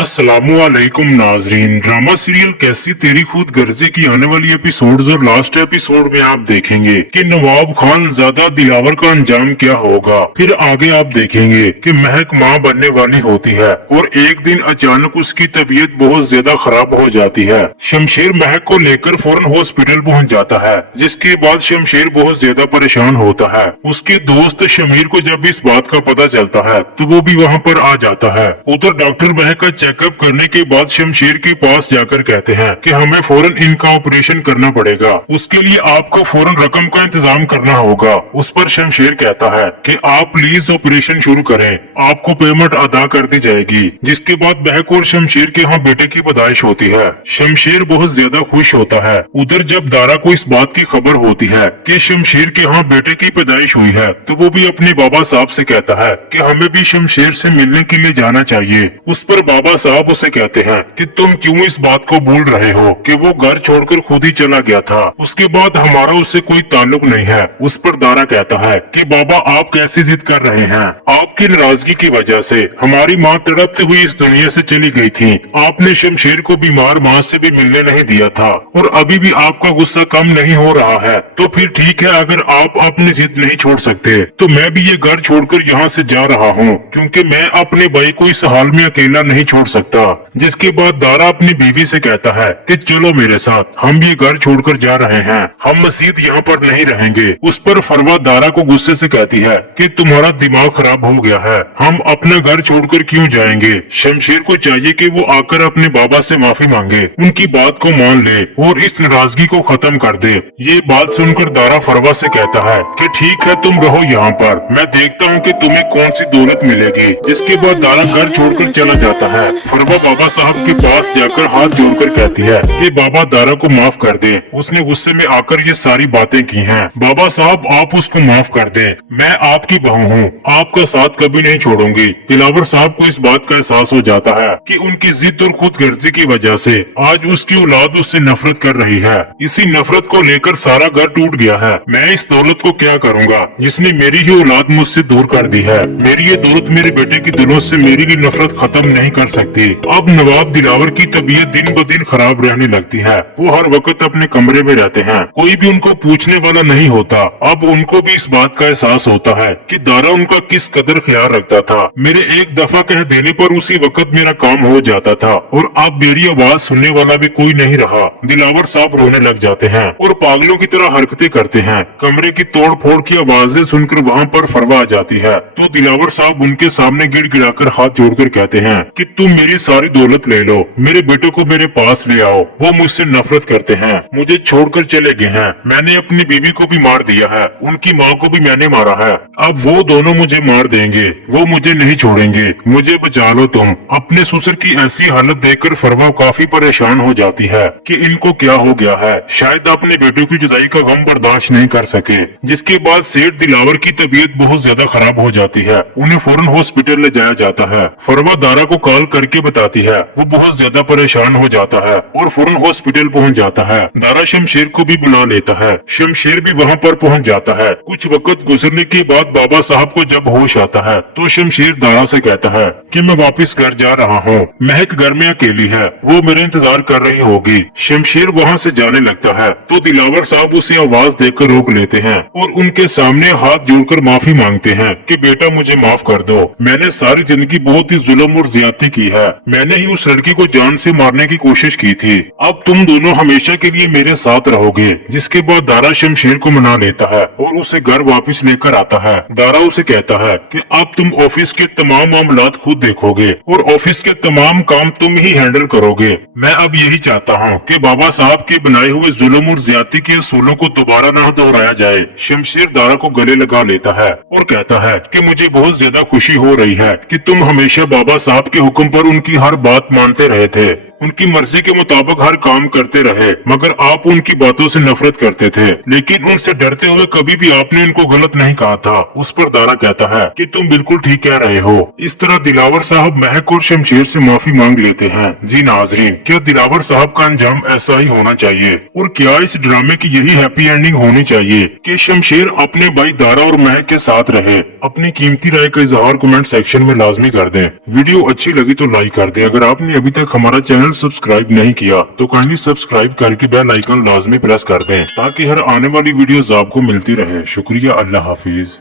अस्सलामुअलैकुम नाजरीन। Drama serial कैसी तेरी खुद गर्जी की आने वाली एपिसोड्स और लास्ट एपिसोड में आप देखेंगे कि नवाब खान ज़्यादा दिलावर का अंजाम क्या होगा। फिर आगे आप देखेंगे कि महक माँ बनने वाली होती है और एक दिन अचानक उसकी तबीयत बहुत ज्यादा खराब हो जाती है। शमशेर महक को लेकर फौरन हॉस्पिटल पहुंच जाता है, जिसके बाद शमशेर बहुत ज्यादा परेशान होता है। उसके दोस्त शमीर को जब इस बात का पता चलता है तो वो भी वहाँ पर आ जाता है। उधर डॉक्टर महक का चेकअप करने के बाद शमशेर के पास जाकर कहते हैं कि हमें फौरन इनका ऑपरेशन करना पड़ेगा, उसके लिए आपको फौरन रकम का इंतजाम करना होगा। उस पर शमशेर कहता है कि आप प्लीज ऑपरेशन शुरू करें, आपको पेमेंट अदा कर दी जाएगी। जिसके बाद महक और शमशेर के यहाँ बेटे की पैदाइश होती है। शमशेर बहुत ज्यादा खुश होता है। उधर जब दारा को इस बात की खबर होती है कि शमशेर के यहाँ बेटे की पैदाइश हुई है तो वो भी अपने बाबा साहब से कहता है कि हमें भी शमशेर से मिलने के लिए जाना चाहिए। उस पर बाबा साहब उसे कहते हैं कि तुम क्यों इस बात को भूल रहे हो कि वो घर छोड़कर खुद ही चला गया था, उसके बाद हमारा उससे कोई ताल्लुक नहीं है। उस पर दारा कहता है कि बाबा आप कैसी जिद कर रहे हैं, आपकी नाराजगी की वजह से हमारी माँ तड़पती हुई इस दुनिया से चली गई थी। आपने शमशेर को बीमार माँ से भी मिलने नहीं दिया था और अभी भी आपका गुस्सा कम नहीं हो रहा है। तो फिर ठीक है, अगर आप अपनी जिद नहीं छोड़ सकते तो मैं भी ये घर छोड़कर यहाँ से जा रहा हूँ, क्योंकि मैं अपने भाई को इस हाल में अकेला नहीं छोड़ सकता। जिसके बाद दारा अपनी बीवी से कहता है कि चलो मेरे साथ, हम ये घर छोड़कर जा रहे हैं, हम मजीद यहाँ पर नहीं रहेंगे। उस पर फरवा दारा को गुस्से से कहती है कि तुम्हारा दिमाग खराब हो गया है, हम अपना घर छोड़कर क्यों जाएंगे। शमशेर को चाहिए कि वो आकर अपने बाबा से माफी मांगे, उनकी बात को मान ले और इस नाराजगी को खत्म कर दे। ये बात सुनकर दारा फरवा से कहता है कि ठीक है, तुम रहो यहाँ पर, मैं देखता हूँ कि तुम्हें कौन सी दौलत मिलेगी। जिसके बाद दारा घर छोड़कर चला जाता है। फरवा बाबा साहब के पास जाकर हाथ जोड़कर कहती है कि बाबा दारा को माफ कर दे, उसने गुस्से में आकर ये सारी बातें की हैं। बाबा साहब आप उसको माफ कर दे, मैं आपकी बहू हूँ, आपका साथ कभी नहीं छोड़ूंगी। दिलावर साहब को इस बात का एहसास हो जाता है कि उनकी जिद और खुद गर्जी की वजह से आज उसकी औलाद उससे नफरत कर रही है। इसी नफरत को लेकर सारा घर टूट गया है। मैं इस दौलत को क्या करूँगा जिसने मेरी ही औलाद मुझसे दूर कर दी है। मेरी ये दौलत मेरे बेटे की दिलों से मेरी भी नफरत खत्म नहीं कर सकती। अब नवाब दिलावर की तबीयत दिन ब दिन खराब रहने लगती है। वो हर वक्त अपने कमरे में रहते हैं, कोई भी उनको पूछने वाला नहीं होता। अब उनको भी इस बात का एहसास होता है कि दारा उनका किस कदर ख्याल रखता था। मेरे एक दफा कह देने पर उसी वक्त मेरा काम हो जाता था और अब मेरी आवाज सुनने वाला भी कोई नहीं रहा। दिलावर साहब रोने लग जाते हैं और पागलों की तरह हरकतें करते हैं। कमरे की तोड़ फोड़ की आवाजें सुनकर वहाँ पर फरवा आ जाती है तो दिलावर साहब उनके सामने गिड़गिड़ाकर हाथ जोड़कर कहते हैं कि तुम मेरी सारी दौलत ले लो, मेरे बेटे को मेरे पास ले आओ, वो मुझसे नफरत करते हैं, मुझे छोड़कर चले गए हैं, मैंने अपनी बीवी को भी मार दिया है, उनकी माँ को भी मैंने मारा है, अब वो दोनों मुझे मार देंगे, वो मुझे नहीं छोड़ेंगे, मुझे बचा लो तुम। अपने ससुर की ऐसी हालत देखकर फरमा काफी परेशान हो जाती है कि इनको क्या हो गया है, शायद अपने बेटों की जुदाई का गम बर्दाश्त नहीं कर सके। जिसके बाद सेठ दिलावर की तबीयत बहुत ज्यादा खराब हो जाती है, उन्हें फौरन हॉस्पिटल ले जाया जाता है। फरवा दारा को कॉल करके बताती है, वो बहुत ज्यादा परेशान हो जाता है और फौरन हॉस्पिटल पहुंच जाता है। दारा शमशेर को भी बुला लेता है, शमशेर भी वहां पर पहुंच जाता है। कुछ वक्त गुजरने के बाद बाबा साहब को जब होश आता है तो शमशेर दारा से कहता है कि मैं वापस घर जा रहा हूँ, महक घर में अकेली है, वो मेरा इंतजार कर रही होगी। शमशेर वहाँ से जाने लगता है तो दिलावर साहब उसे आवाज देकर रोक लेते हैं और उनके सामने हाथ जोड़कर माफी मांगते हैं कि बेटा मुझे माफ कर दो, मैंने सारी जिंदगी बहुत ही जुल्म और ज्यादती की है, मैंने ही उस लड़की को जान से मारने की कोशिश की थी, अब तुम दोनों हमेशा के लिए मेरे साथ रहोगे। जिसके बाद दारा शमशेर को मना लेता है और उसे घर वापस लेकर आता है। दारा उसे कहता है कि अब तुम ऑफिस के तमाम मामलात खुद देखोगे और ऑफिस के तमाम काम तुम ही हैंडल करोगे। मैं अब यही चाहता हूँ कि बाबा साहब के बनाए हुए जुल्म और ज्यादती के असूलों को दोबारा न दोहराया जाए। शमशेर दारा को गले लगा लेता है और कहता है कि मुझे बहुत ज्यादा खुशी हो रही है कि तुम हमेशा बाबा साहब के हुक्म पर उनकी हर बात मानते रहे थे उनकी मर्जी के मुताबिक हर काम करते रहे, मगर आप उनकी बातों से नफरत करते थे। लेकिन उनसे डरते हुए कभी भी आपने उनको गलत नहीं कहा था। उस पर दारा कहता है कि तुम बिल्कुल ठीक कह रहे हो। इस तरह दिलावर साहब महक और शमशेर से माफी मांग लेते हैं। जी नाजरीन, क्या दिलावर साहब का अंजाम ऐसा ही होना चाहिए? और क्या इस ड्रामे की यही हैप्पी एंडिंग होनी चाहिए कि शमशेर अपने भाई दारा और महक के साथ रहे? अपनी कीमती राय का इजहार कमेंट सेक्शन में लाजमी कर दें। वीडियो अच्छी लगी तो लाइक कर दें। अगर आपने अभी तक हमारा चैनल सब्सक्राइब नहीं किया तो काइंडली सब्सक्राइब करके बेल आइकन लाजमी प्रेस कर दें ताकि हर आने वाली वीडियोस आपको मिलती रहे। शुक्रिया, अल्लाह हाफिज।